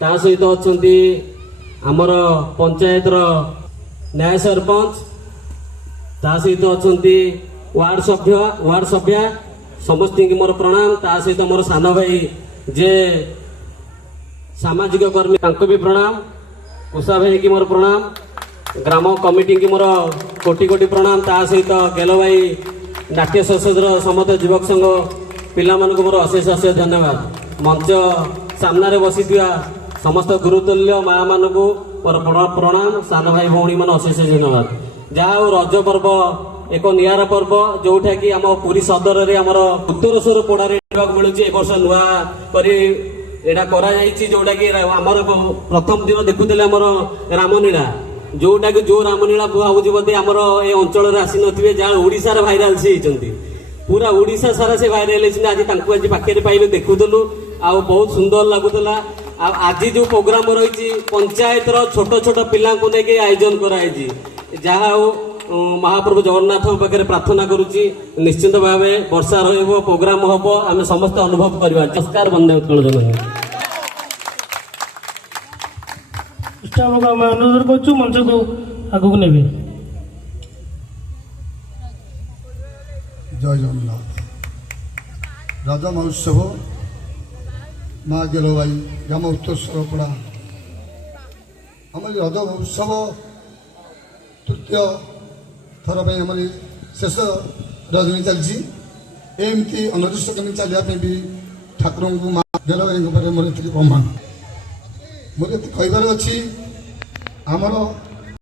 ता सहित अछंती आमर पंचायतर न्याय सरपंच, ता सहित अछंती वार्ड सभ्या समस्त की मोर प्रणाम। ता सहित मोर सान भाई जे सामाजिक कर्मी तांको भी प्रणाम। उषा भाई की मोर प्रणाम। ग्राम कमिटी की मोर कोटि कोटि प्रणाम। ता सहित गेल भाई नाट्य संसदर समस्त युवक संघ पिला मानक मोर अशेष अशेष धन्यवाद। मंच सामने बसी समस्त गुरुतुल्य माँ मानक मोर प्रणाम। सान भाई भौणी मान अशेष धन्यवाद। जहाँ रज पर्व एक निआरा पर्व जोटा कि आम पुरी सदर में आमर उत्तर स्वर पड़ारे मिलूँ। ए वर्ष नुआ करी एटा करा जायछि जोटा कि आमर प्रथम दिन देखुले आमर रामलीला जोटा कि जो रामलीला भावुची बोधे आमर ए अंचल आसी नथिबे जहाँ ओडिशा भाइराल से होती पूरा ओडिशा सारा से भाइराल होती। आज तांको आज पाखे पाइलु देखुलु आ बहुत सुंदर लगुला। आज जो प्रोग्राम रही पंचायत छोट छोट पिला आयोजन कराई जहाँ महाप्रभु जगन्नाथ पाखे प्रार्थना करुच्ची निश्चिंत भाव वर्षा प्रोग्राम हम आम समस्त अनुभव करवा। नमस्कार वंदे उत्कल जननी। अनुरोध कर मंच को आगू ने जय जगन्नाथ। राजा महोत्सव माँ गेलवाई ग्राम उत्तर सरपड़ा आम रज महोत्सव तृतीय थर पर शेष रजनी चलती एमती अनिर्दिष्ट चलिए भी ठाकुर को माँ गेलवाई मोर ये प्रमाण मोर कहबार अच्छी आमर